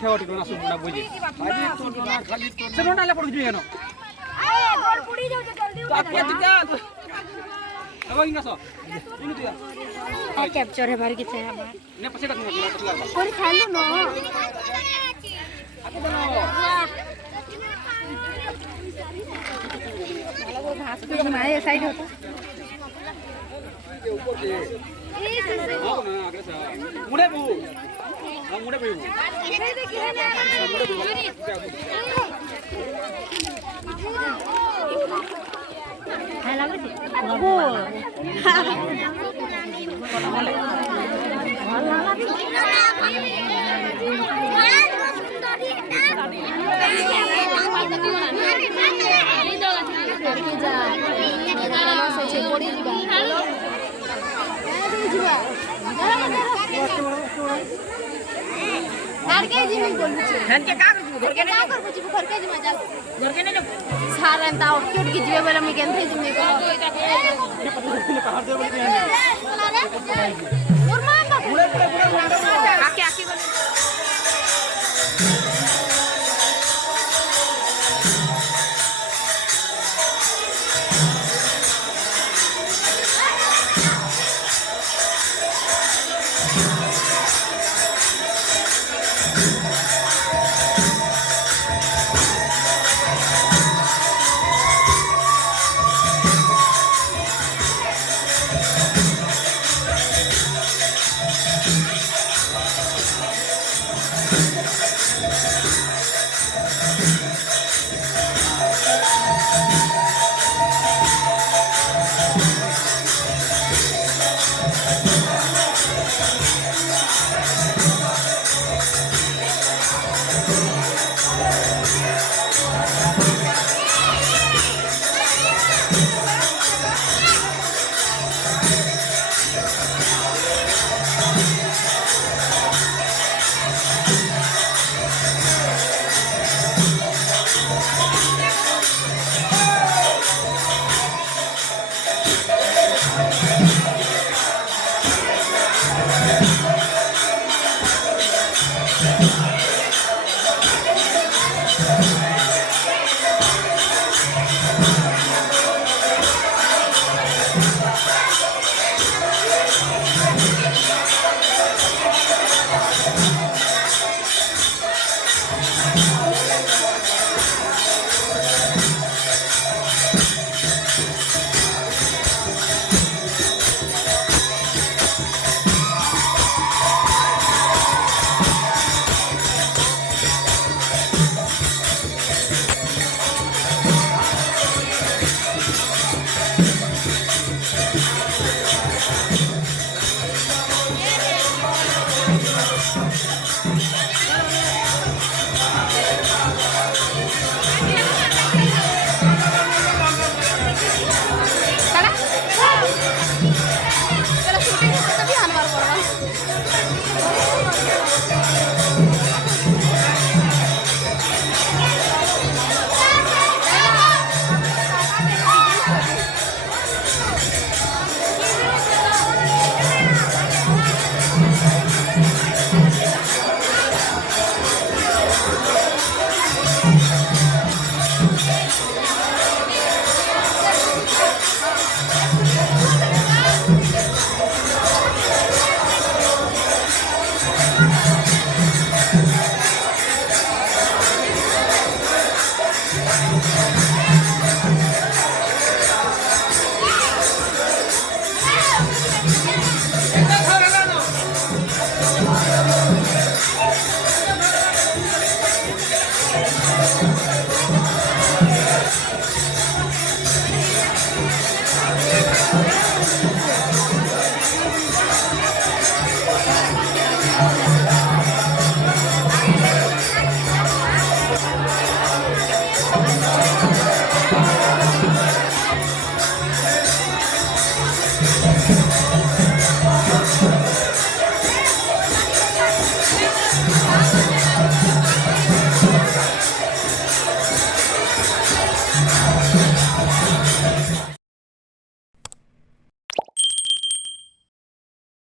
खेवा टिकलो ना सुना बुझी खाली तो ना खाली तो से नोटाले पड़ गई केनो अरे गोल पुड़ी जाऊ जल्दी तो आप क्या दिखा अब इन सो इन दिया आ कैप्चर है बार किथे है बार ने पछे का पछला कोई खालू न आके बनो वो घास पे हमारे साइड होता ऊपर के हां ना आगे से मुड़े बू हां मुड़े बू है लगे वो सारा